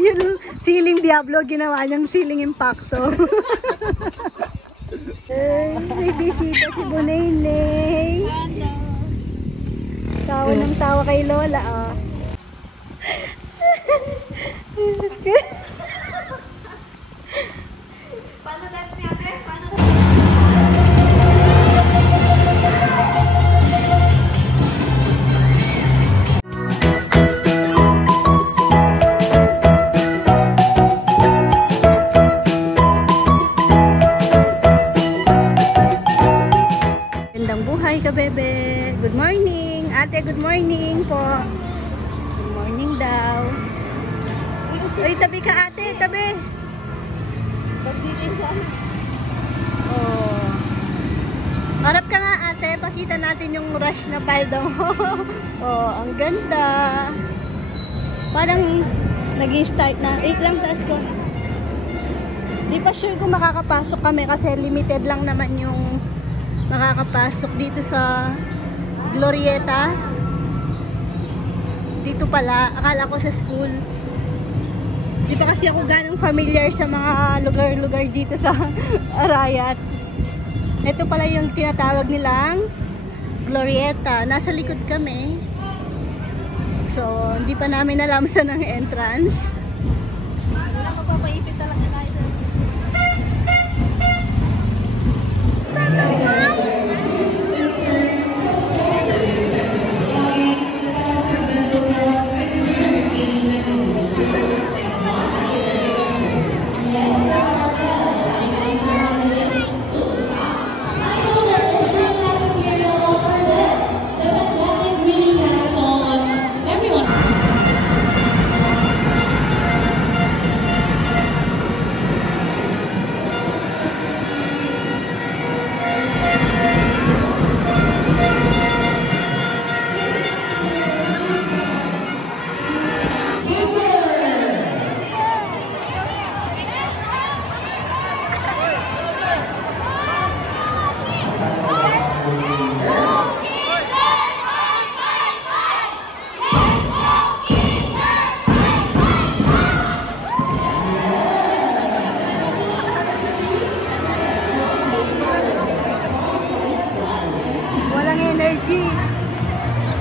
Yung siling Diablo, ginawa niyang siling Impacto. May bisita si Bunaynay. Tawa ng tawa kay Lola, oh. Paano dance niya, Ate? Paano? Gandang buhay ka, bebe. Good morning. Ate, good morning po. Good morning daw. Uy, tabi ka, ate. Tabi. Oh. Harap ka nga, ate. Pakita natin yung rush na palda mo. Oh, ang ganda. Parang nag-start na. Wait lang, taas ko. Di pa sure kung makakapasok kami kasi limited lang naman yung makakapasok dito sa Glorieta. Dito pala. Akala ko sa school. Di pa kasi ako ganang familiar sa mga lugar-lugar dito sa Arayat. Ito pala yung tinatawag nilang Glorieta. Nasa likod kami. So, hindi pa namin alam saan ang entrance. Wala mapapaipit talaga tayo.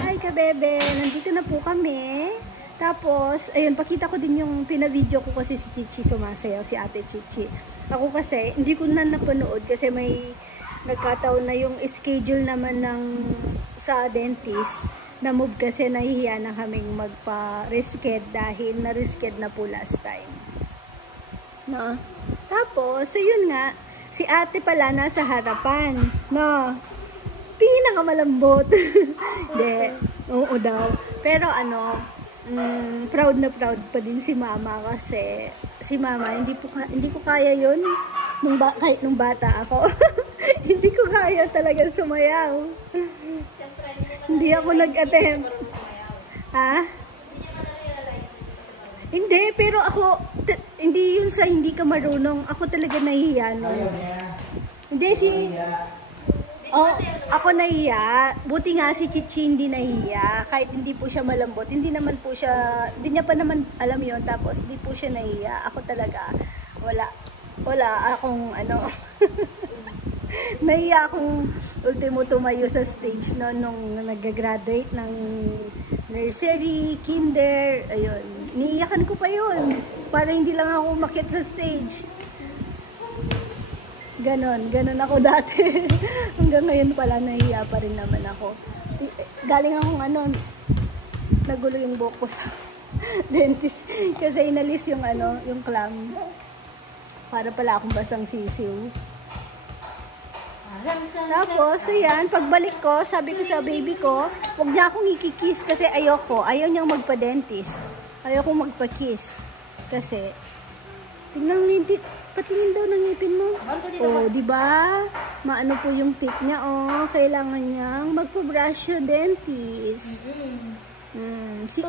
Hi ka, bebe. Nandito na po kami. Tapos, ayun, pakita ko din yung pina-video ko kasi si Chichi sumasayaw, si Ate Chichi. Ako kasi, hindi ko na napanood kasi may nagkataon na yung schedule naman sa dentist na move kasi nahihiya na kaming magpa-risked dahil na-risked na po last time. No? Tapos, ayun nga, si ate pala nasa harapan. No? Pinakamalambot. Hindi. Oo daw. Pero proud na proud pa din si mama kasi si mama, hindi ko kaya yun kahit nung bata ako. Hindi ko kaya talaga sumayaw. Hindi ako nag-attempt. Ha? Hindi, pero ako, hindi yun sa hindi ka marunong. Ako talaga nahihiya nun. Hindi ako nahiya. Buti nga si Chichi hindi nahiya. Kahit hindi po siya malambot. Hindi niya pa naman alam yon. Tapos hindi po siya nahiya. Ako talaga, wala akong nahiya akong ultimo tumayo sa stage nung nag-graduate ng nursery, kinder, ayun. Niiyakan ko pa yun. Para hindi lang ako umakyat sa stage. Ganon ako dati. Hanggang ngayon pala nahiya pa rin naman ako. Galing akong nagulo yung buhok ko sa dentist kasi inalis yung yung clam. Para pala akong basang sisiw. Tapos ayan, pagbalik ko, sabi ko sa baby ko, huwag niya akong ikikiss kasi ayaw niyang magpa-dentist. Ayoko magpa-kiss. Kasi tingnan mo, patingin daw ng ngipin mo. Oh, di ba? Maano po yung teeth niya, oh. Kailangan niyang magpa-brush yung dentist.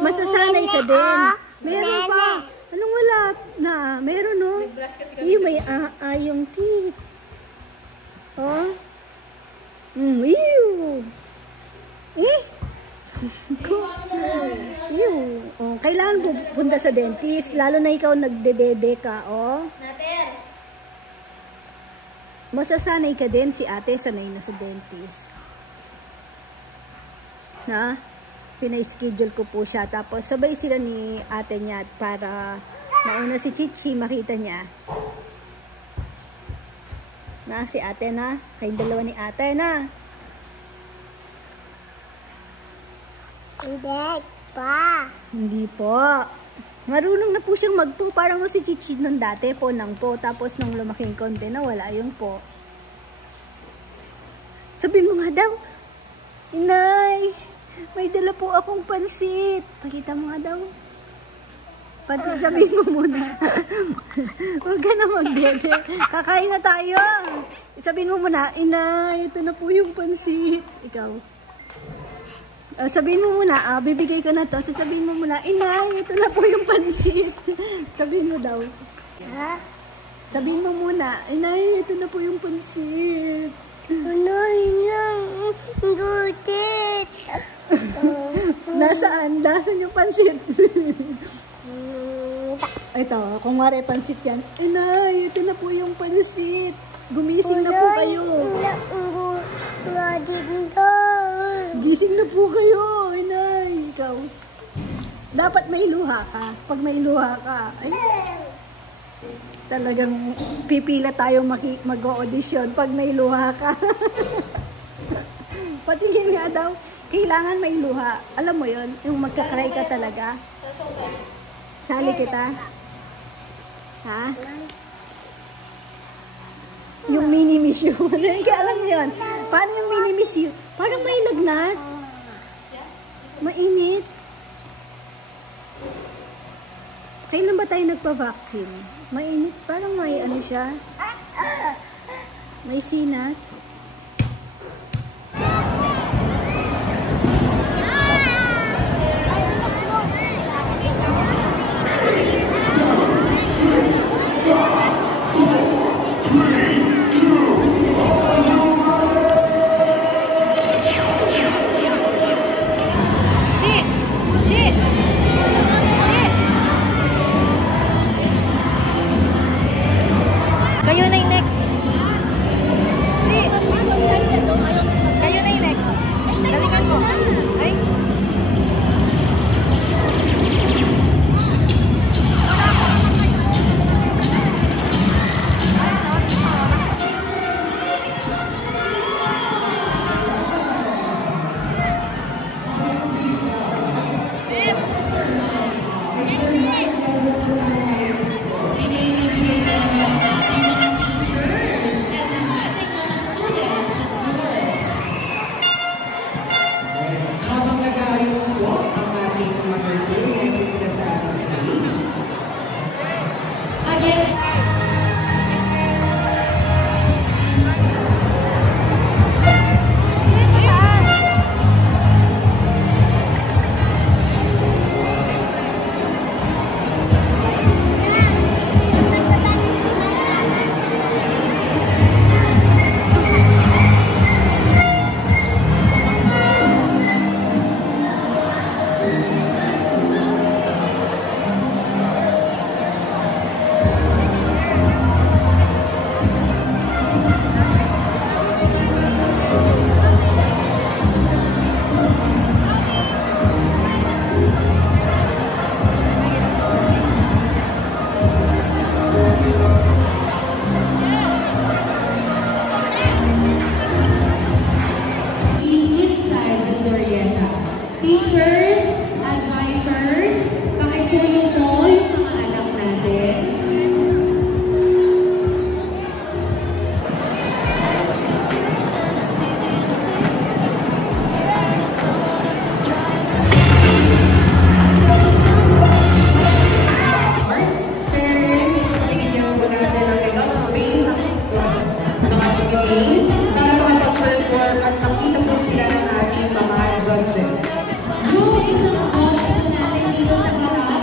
Masasanay ka din. Meron pa. Anong wala na? Meron, no? May yung teeth. Oh. Ew. Kailangan punta sa dentist, lalo na ikaw nagdedede ka, oh. Nater. Masasanay ka din, si ate sanay na sa dentist. Na, pina-schedule ko po siya. Tapos sabay sila ni ate niya para mauna si Chichi makita niya. Na, si ate na. Kayong dalawa ni ate na. Hindi pa. Hindi po. Marunong na po siyang magpo. Parang si Chichi nung dati po nang po. Tapos nung lumaking konti na wala yung po. Sabihin mo nga daw, Inay, may dala po akong pansit. Pakita mo nga daw. Sabihin mo muna. Huwag ka na magdede. Kakain na tayo. Sabihin mo muna, Inay, ito na po yung pansit. Ikaw. Sabihin mo muna, bibigay ko na to. Sabihin mo muna, Inay, ito na po yung pansit. Sabihin mo daw. Ha? Sabihin mo muna, Inay, ito na po yung pansit. Inay, gutit. Nasaan? Nasaan yung pansit? Ito, kung mare pansit yan. Inay, ito na po yung pansit. Gumising na po kayo. Gising na po kayo, Inay. Ikaw. Dapat may luha ka. Pag may luha ka, ay, talagang pipila tayo mag-audition pag may luha ka. Patingin nga daw. Kailangan may luha. Alam mo yon, yung magkakry ka talaga. Sali kita. Ha? Yung mini-miss yun. Alam mo yun. Paano yung mini-miss yun? Parang may lagnat. Mainit. Kailan ba tayo nagpa-vaccine? Mainit. Parang may ano siya. May sinat. Kayo na yung next. Kayo na yung next. Dalingan mo. Ay. Teachers, advisors, pakisuyo mo yung mga anak natin. Parents, bigyan mo natin ng extra space mga chikitin para makapag-perform at makita po sila ng ating mga judges. Yung isang judge natin dito sa harap,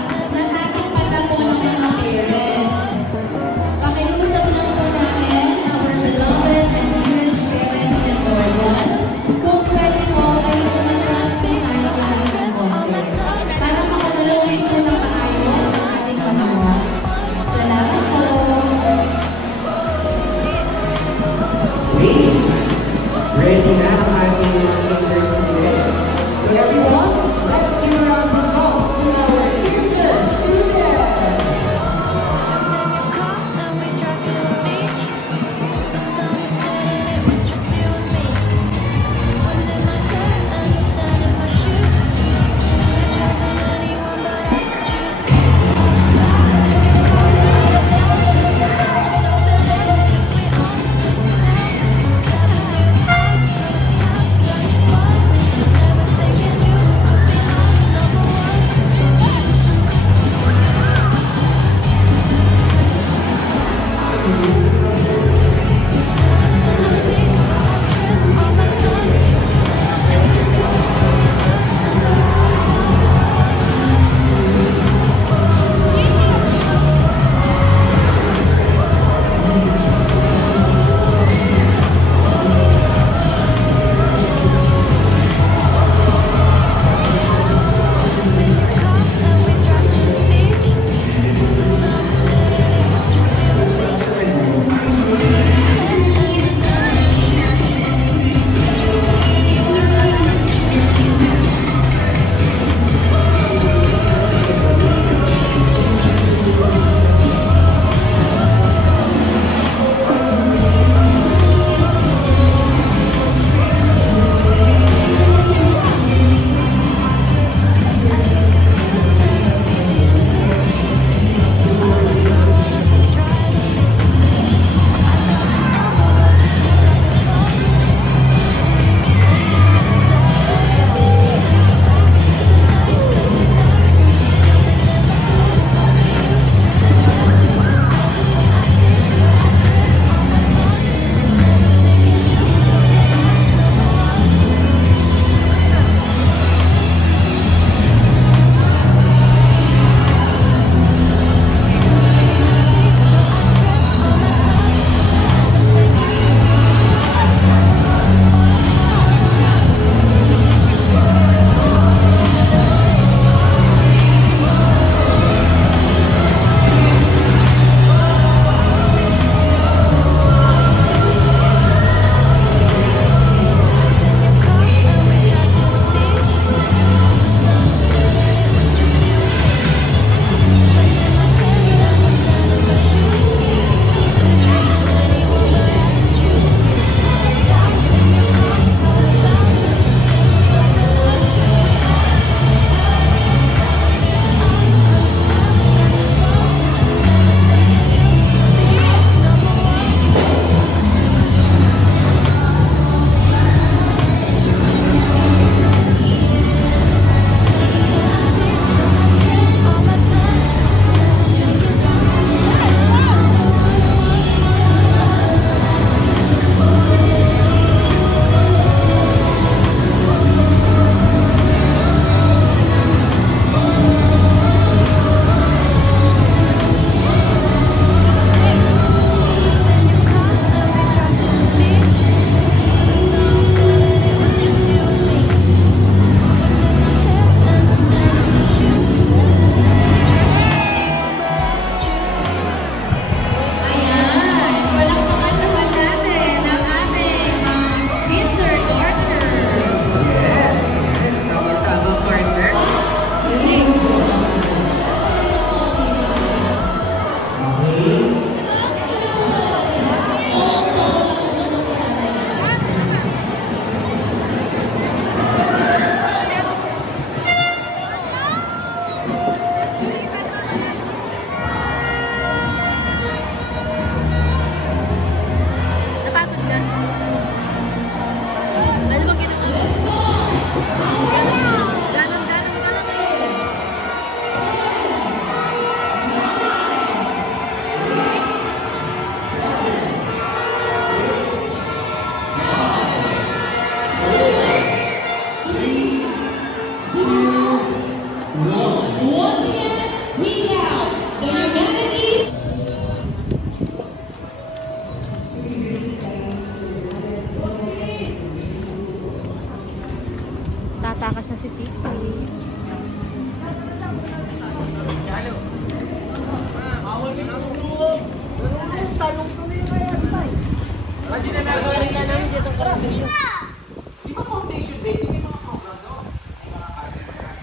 Di ba foundation day? Hindi mga program doon. Ay mga kagad.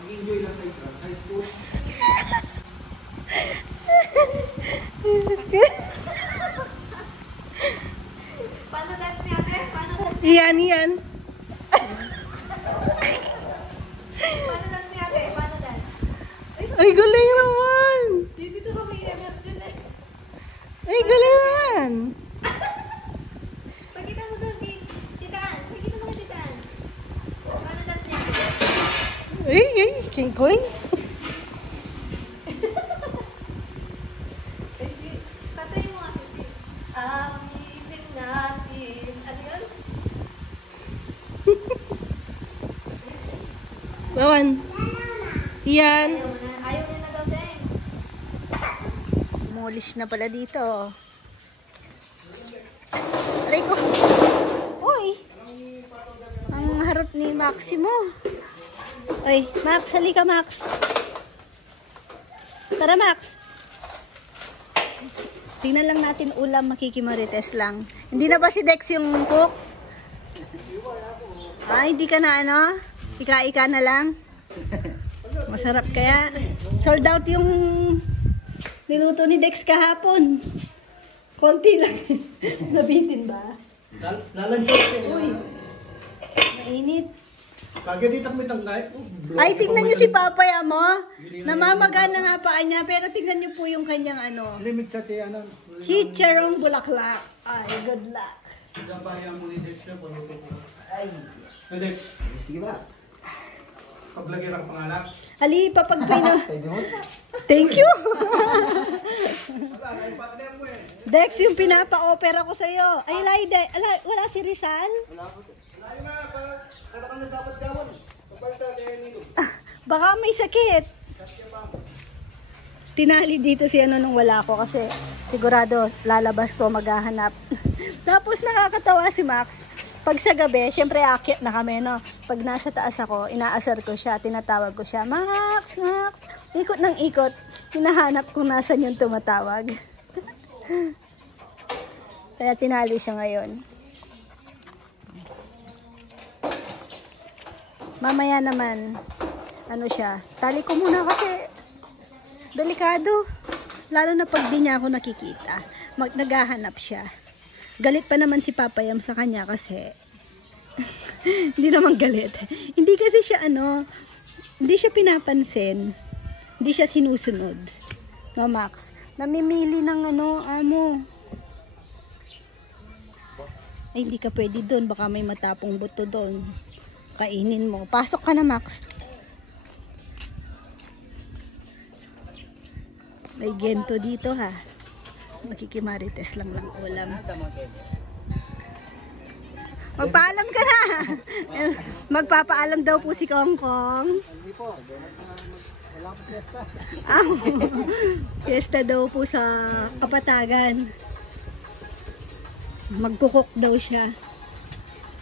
Mag-enjoy lang sa ito. High school. Paano dance ni ate? Paano dance? Iyan, iyan. Paano dance ni ate? Paano dance? Ay, galing naman. Dito kami i-emot dyan eh. Ay, galing naman. Pagkita mo doon, titaan. Pagkita mo kay titaan. Paano dance ni ate? Ay, ay, kikoy. Tatay mo ate. Aminin natin. Ano yun? Bawan. Iyan. Ayaw niya na daw din. Molish na pala dito. Aray ko. Uy. Ang harap ni Maximo. Uy, Max, halika Max. Tara Max. Tingnan lang natin ulam, makikimarites lang. Hindi na ba si Dex yung cook? Ay, hindi ka na ano? Ika-ika na lang. Masarap kaya. Sold out yung niluto ni Dex kahapon. Konti lang. Nabitin ba? Lalanchot kayo. Uy. Mainit. Kagad dito kami tangkay. Ay, tingnan nyo si Papay mo. Namamagana nga paa niya. Pero tingnan nyo po yung kanyang ano. Limit sa tiyan. Chicharong bulaklak. Ay, good luck. Gabayan mo ni Dex na paluto ko. Ay, Dex, sige ba? pablagyan ang pangalan. Hali, papagpino. Pwede mo? Thank you. Wala, may partner mo eh. Dex, yung pinapa-opera ko sa'yo. Ay, wala si Rizal? Wala nga, kaya ka na dapat gawin. Kapalta, kaya nilo. Baka may sakit. Tinali dito si ano nung wala ko kasi sigurado lalabas to, maghahanap. Tapos nakakatawa si Max. Pag sa gabi, syempre aakyat na kami, no? Pag nasa taas ako, inaasar ko siya, tinatawag ko siya, Max, Max. Ikot ng ikot, hinahanap kung nasan yung tumatawag. Kaya tinali siya ngayon. Mamaya naman, ano siya, tali ko muna kasi delikado. Lalo na pag di niya ako nakikita. Naghahanap siya. Galit pa naman si Papayam sa kanya kasi hindi naman galit. Hindi kasi siya ano, hindi siya pinapansin. Hindi siya sinusunod. No, Max? Namimili ng ano, amo. Ay, hindi ka pwede doon. Baka may matapong buto doon. Kainin mo. Pasok ka na, Max. May gento dito, ha. Makikimarites lang ng ulam. Magpaalam ka na. Magpapaalam daw po si Kong Kong. Hindi po, wala po fiesta. Fiesta daw po sa Kapatagan. Magkukok daw siya.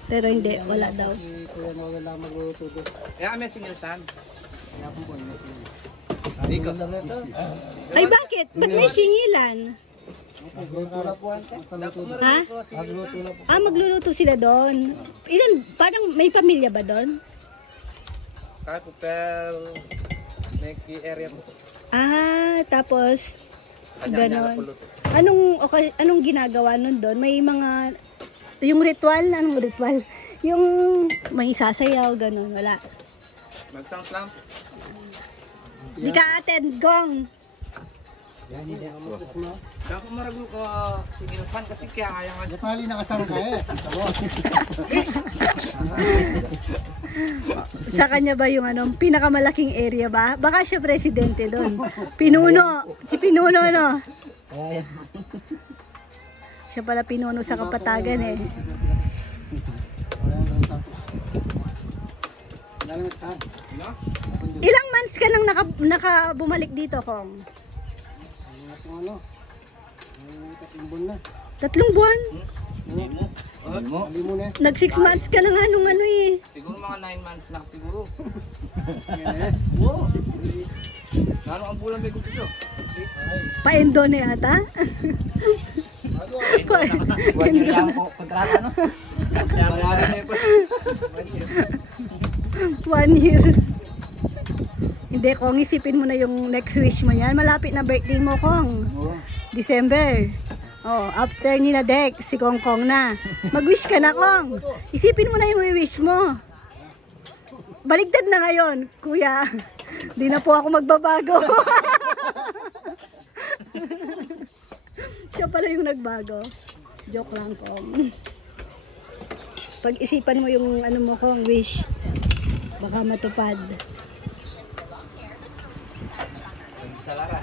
Pero hindi, wala daw. Si Kuya Noel lang magluluto doon. Kaya may sinilsan. Kaya po po, may sinil. Dito. Ay, bakit? Ba't may singilan? Magluto na po. Ha? Magluto na po. Magluluto sila doon. Ilan? Parang may pamilya ba doon? Kaya po, pero may key area po. Tapos Kanya-kanya na po ganon. luto. Anong ginagawa nun doon? May mga yung ritual, anong ritual? Yung may sasayaw, ganon, wala. Mag-sounds lang. Di ka attend, Gong. Yan, hindi ako mo. Kaya po maragul ko sinilsan kasi kaya kaya nga. Napali nakasarang ka eh. Tama. Sa kanya ba yung ano, pinakamalaking area ba? Baka siya presidente doon. Pinuno. Si Pinuno, ano? Ay. Siya pala pinuno sa Kapatagan eh. Ilang months ka nang bumalik dito, Kong? Ano? 3 buwan na. 3 buwan? Hindi mo. Hindi mo na. Nag 6 months ka na nga nung ano eh. Siguro mga 9 months na siguro. Yan eh. Oo. Ano ang bulan may kumpiso? Pa-endo na yata. One year lang po, kontrata, no? Bayarin niya po. 1 year. Hindi, Kong, isipin mo na yung next wish mo yan. Malapit na birthday mo, Kong. December. Oh, after ni na Dex, si Kong Kong na. Mag-wish ka na, Kong. Isipin mo na yung wish mo. Baligtad na ngayon, kuya. Di na po ako magbabago. Siya pala yung nagbago. Joke lang, Kong. Pag-isipan mo yung ano mo, Kong, wish. Baka matupad. Sa Lara.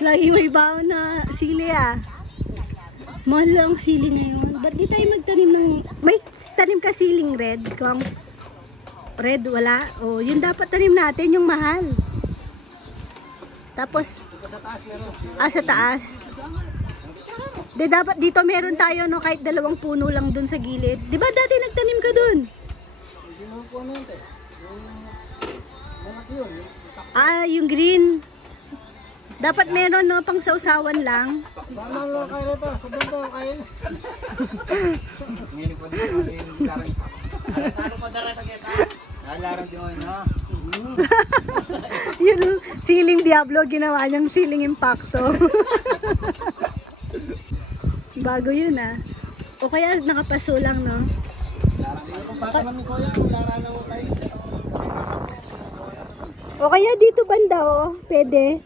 Lagi may baon na sili ah. Mahal lang sili ngayon. Ba't di tayo magtanim ng... May tanim ka siling red, Kong? Red, wala? O, yun dapat tanim natin, yung mahal. Tapos... Sa taas meron. Sa taas. De, dapat dito meron tayo, no, kahit 2 puno lang dun sa gilid. Di ba dati nagtanim ka dun? Hindi mo po ano yun, te. Yung malaki yun. Yung green. Dapat meron, no, pang sausawan lang. Paano lang kayo nito? Sa bento kayo na. Ngayon po dito, yung larang. Ano pa darata kita? Larang din mo, no? Yung siling Diablo, ginawa niyang siling Impacto. Bago yun ah. O kaya nakapaso lang, no? Kung patalam ni Kuya, kung lara lang tayo. O kaya dito banda, oh. Pwede.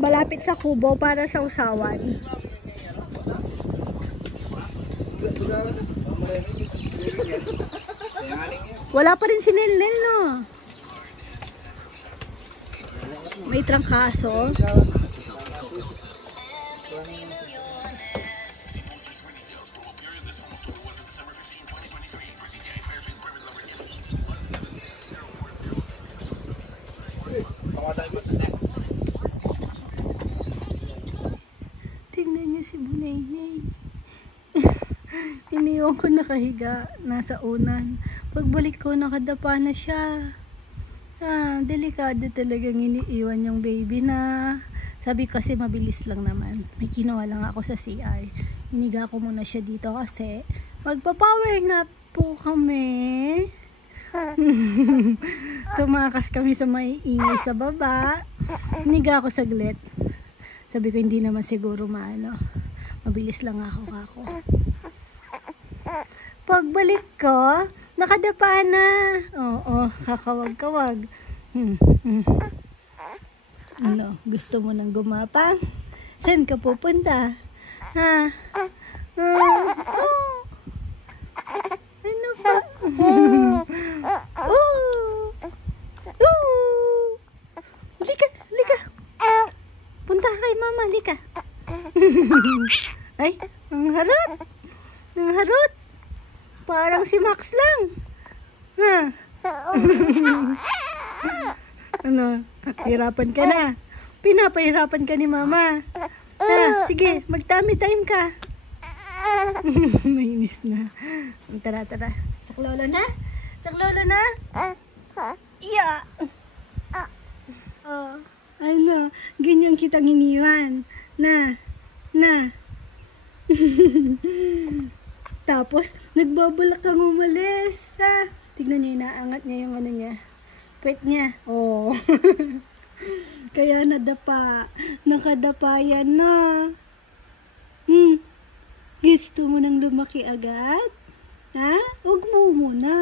Malapit sa kubo para sa usawan. Wala pa rin si Nel-Nel, no? May trangkaso. Tingnan niyo si Bunaynay. Iniwan ko nakahiga, nasa unan. Pagbalik ko, nakadapa na siya. Delikado talagang iniiwan yung baby na. Sabi kasi mabilis lang naman. May kinuha lang ako sa CR. Iniga ko muna siya dito kasi magpa-power nap po kami. Tumakas kami sa may ingay sa baba. Iniga ako saglit. Sabi ko hindi naman siguro maano. Mabilis lang ako. Pagbalik ko, nakadapa na. Oo, kakawag-kawag. Ano, gusto mo nang gumapang? Saan ka pupunta? Ha? Ano pa? Lika. Punta kay mama, lika. Ay, ang harot. Parang si Max lang. Ha? Ano? Hirapan ka na. Pinapahirapan ka ni mama. Sige, mag-tummy time ka. Mainis na. Tara. Saklolo na? Iya. Ano? Ganyan kitang iniwan. Na. Tapos, nagbabulak kang umalis. Tignan niyo, inaangat niya yung ano niya. Pet niya. Oh. Kaya nadapa. Nakadapa yan na. Gusto mo nang lumaki agad? Ha? Huwag mo muna.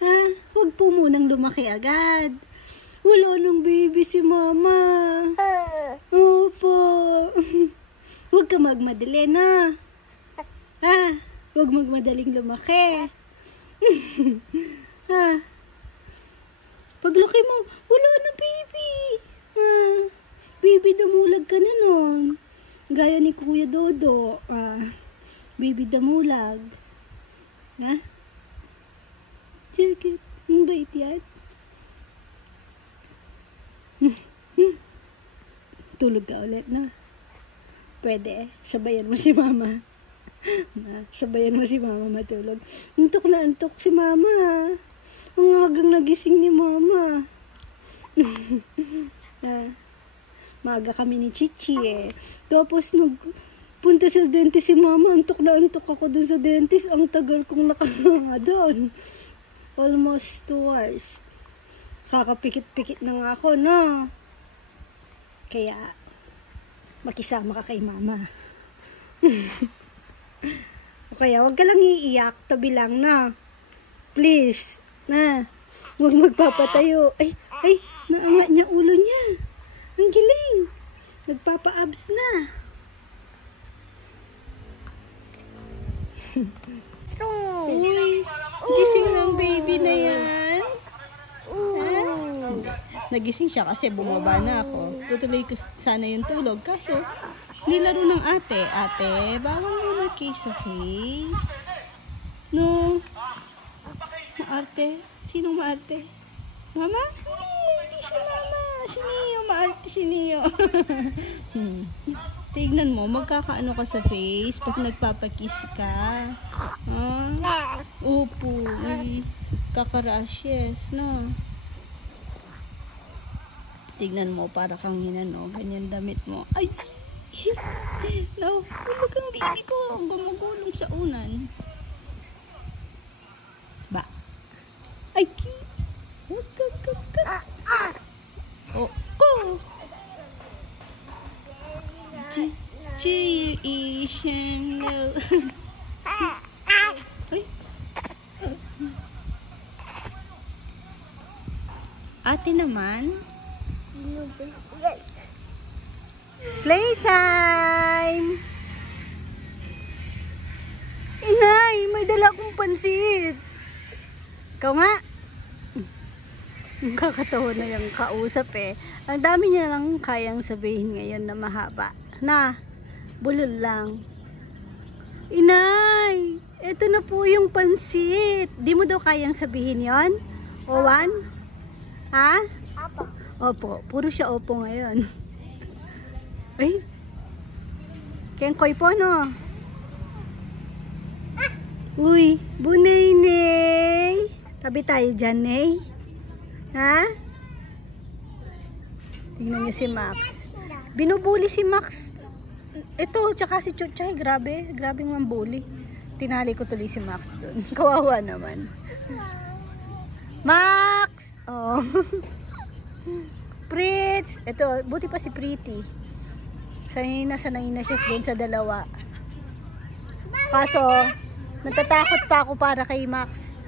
Ha? Huwag po munang lumaki agad. Wala nang baby si mama. Opo. Huwag ka magmadali na. Ha? Huwag magmadaling lumaki. Ha? Paglaki mo, wala na baby. Baby, damulag ka na nun. Gaya ni Kuya Dodo. Baby, damulag. Ha? Jacket, ang bait yan. Tulog ka ulit na. Pwede, sabayan mo si mama. Sabayan mo si mama matulog. Antok na antok si mama. Ang agang nagising ni mama. Maaga kami ni Chichi eh. Tapos punta sa dentist si mama. Antok na antok ako dun sa dentist. Ang tagal kong nakanganga doon. Almost 2 hours. Kakapikit-pikit na nga ako, no? Kaya, makisama ka kay mama. O kaya, wag ka lang iiyak. Tabi lang, na. Please. Na. Huwag magpapatayo. Ay, naangat niya ulo niya. Ang giling. Nagpapa-abs na. Uy, gising ng baby na yan. Nagising siya kasi bumaba na ako. Tutuloy ko sana yung tulog. Kaso, nilaro ng ate. Ate, bawal mo mag-kiss sa face. No. Maarte? Sinong maarte? Mama? Hindi si mama. Si Neo. Maarte si Neo. Tignan mo, magkakaano ka sa face pag nagpapakiss ka. Opo. Kakarashes, no? Tignan mo, para kang ginano. Ganyan damit mo. Ay! Hulog ang baby ko. Gumagulong sa unan. Ba? Ay! Oh, ko! Hello. Ay! Ate naman? Playtime! Inay, may dala akong pansit. Ikaw nga. Kakatawa na yung kausap eh. Ang dami niya lang kayang sabihin ngayon na mahaba. Na, bulol lang. Inay, eto na po yung pansit. Di mo daw kayang sabihin yon? Owan? Ha? Opo, puro siya opo ngayon. Ay, kengkoy po, no? Uy, bunay-nay. Tabi tayo dyan, Nay. Ha? Tingnan niyo si Max. Binubuli si Max. Ito, tsaka si Chuchay. Grabe, grabe ng bully. Tinali ko tuloy si Max doon. Kawawa naman. Max! Oh. Pritz! Ito, buti pa si Pretty. Sanay na siya doon sa dalawa. Kaso, natatakot pa ako para kay Max.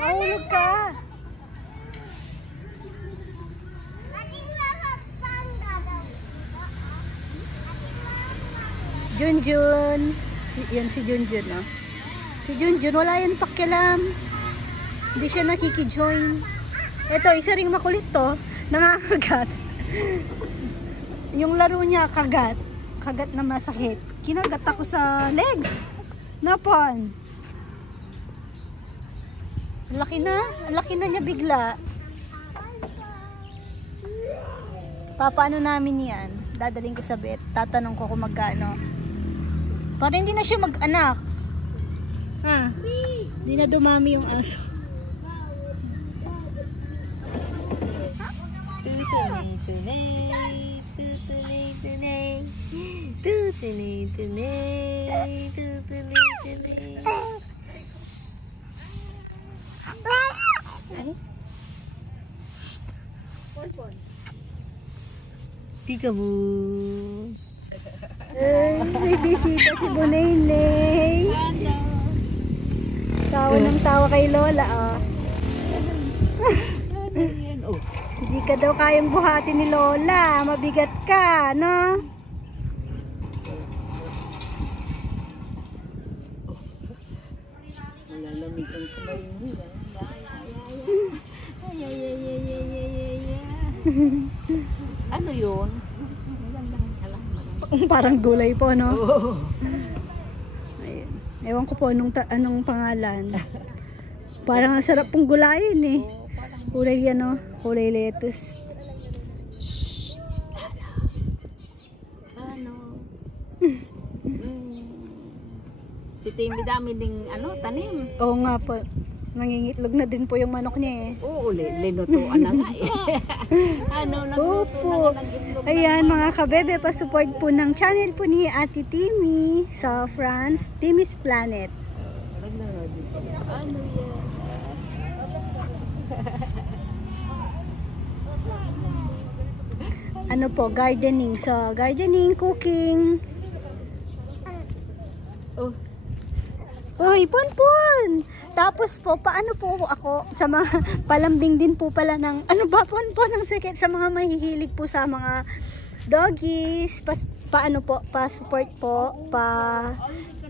Mahulog ka! Junjun. Yan si Junjun, no? Si Junjun, wala yan pakialam. Hindi siya nakiki-join. Ito, isa ring makulit to. Nakakagat. Yung laro niya, kagat. Kagat na masakit. Kinagat ako sa legs. Napon. Laki na. Laki na niya bigla. Papaano namin yan? Dadaling ko sa vet. Tatanong ko kung magkano. Para hindi na siya mag-anak. Ha? Hindi na dumami yung aso. Peekaboo. May bisita si Bunay-nay. Tawa ng tawa kay Lola, oh. Hindi ka daw kayang buhatin ni Lola. Mabigat ka, no? Malalamig ang kamay mo. Ano yun? Parang gulay po, no? Ayun. Ewan ko po anong pangalan. Parang ang sarap pong gulayin eh. Kulay yan, no? Kulay lettuce. Ano? Si Timmy dami ding tanim. Oo nga po. Nangingitlog na din po yung manok niya eh. Oo, linutuan na nga eh. Nagluto na nga ng itlog. Ayan mga kabebe, pa-support po ng channel po ni Ate Timmy sa France, Timmy's Planet. Ano yan? Ano po, gardening. So, gardening, cooking. Oh. Uy, Ponpon! Tapos po, paano po ako sa mga palambing din po pala ng, ano ba, Ponpon, ang sakit sa mga mahihilig po sa mga doggies. Paano po, pa-support po,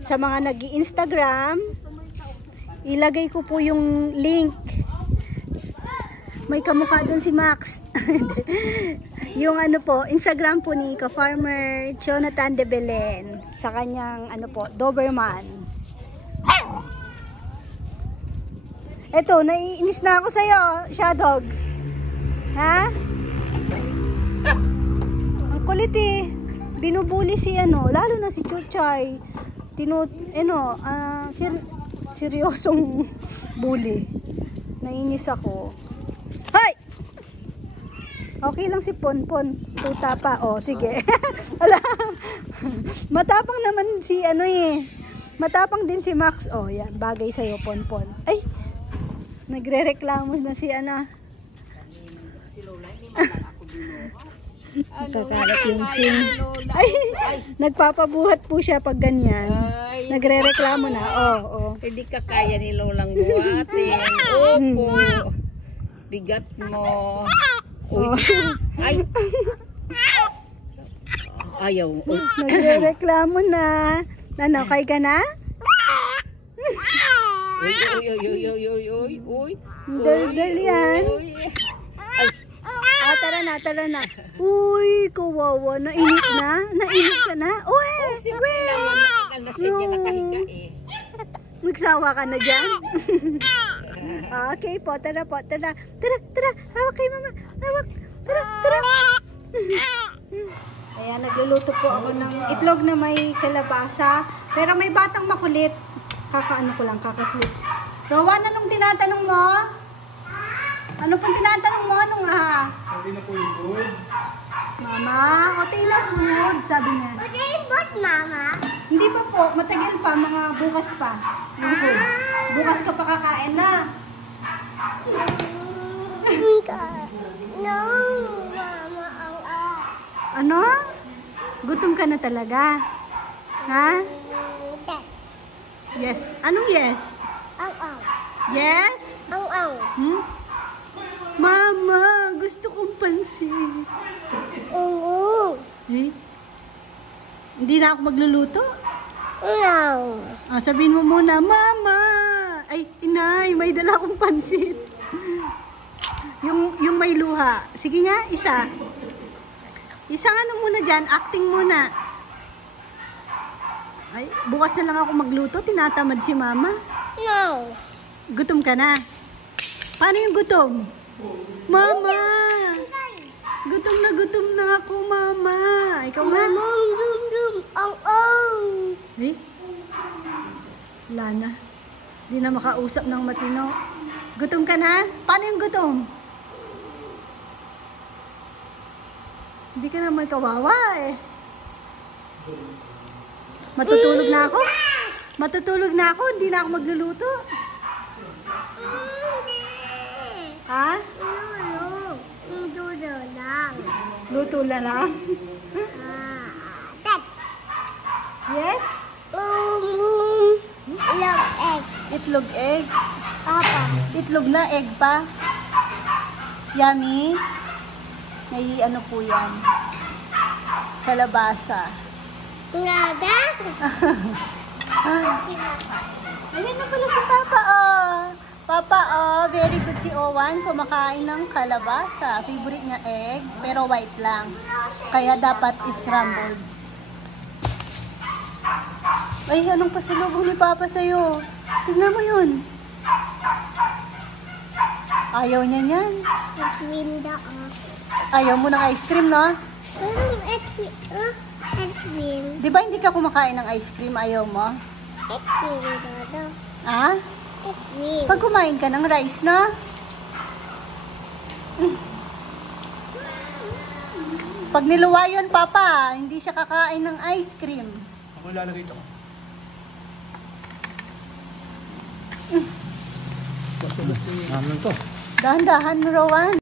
sa mga nag-i-Instagram. Ilagay ko po yung link. May kamukha dun si Max. Yung ano po, Instagram po ni Ka-Farmer Jonathan de Belen. Sa kanyang, ano po, Doberman. Eto, naiinis na ako sa'yo, Shadog. Ha? Ang kulit eh. Binubuli si ano, lalo na si Chuchay. Seryosong bully. Naiinis ako. Hoy! Okay lang si Ponpon. Tuta pa. O, sige. Ala. Matapang naman si ano eh. Matapang din si Max. O, yan. Bagay sa'yo, Ponpon. Ay! Nagre-reklamo na si ano. Kakalat yung sin. Ay! Nagpapabuhat po siya pag ganyan. Nagre-reklamo na. Oh. Hindi ka kaya ni Lolang buhatin. Opo. Bigat mo. Uy. Ay. Ayaw. Nagre-reklamo na. Ano, kay ka na? Uy. Dal yan. Tara na. Uy, kawawa. Nainit na? Nainit ka na? Uy! Siyempre naman matagal na siya niya nakahiga eh. Magsawa ka na dyan? Okay po, tara po. Tara. Hawak kay mama. Hawak. Tara. Ayan, nagluluto po ako ng itlog na may kalabasa. Pero may batang makulit. Kakaflip. Rowan, anong tinatanong mo? Ano pong tinatanong mo? Anong Hindi na po yung food. Mama, okay na food, sabi niya. Okay, but mama. Hindi pa po, matagal pa, mga bukas pa. Yung food. Bukas ka pa kakain na. No, mama, Ano? Gutom ka na talaga? Ha? Yes. Anong yes? Yes? Hmm? Mama, gusto kong pansin. Oo. Eh? Hindi na ako magluluto? No. Sabihin mo muna, Mama! Ay, inay, may dala akong pansit. yung may luha. Sige nga, isa. Isang ano muna dyan, acting muna. Ay, bukas na lang ako magluto, tinatamad si Mama. No. Gutom ka na? Paano yung gutom? Mama! Gutom na ako, Mama. Ikaw nga? Eh? Wala na. Hindi na makausap ng matino. Gutom ka na? Paano yung gutom? Hindi ka naman kawawa eh. Matutulog na ako? Matutulog na ako? Hindi na ako magluluto? Ha? Luto na lang? Yes? Itlog egg. Itlog na egg pa. Yummy. May ano po yan. Kalabasa. Ayan na pala si Papa, oh. Papa, oh, very good si Owan. Kumakain ng kalabasa. Favorite niya egg, pero white lang. Kaya dapat scrambled. Ay, anong pasalubong ni Papa sa'yo? Tignan mo yun. Ayaw niya niyan. Ayaw mo ng ice cream, no? Di ba hindi ka kumakain ng ice cream? Ayaw mo? Ha? Pag kumain ka ng rice, no? Pag niluwa yun, Papa, hindi siya kakain ng ice cream. Ako lalagay ito. Dahan-dahan, Rowan.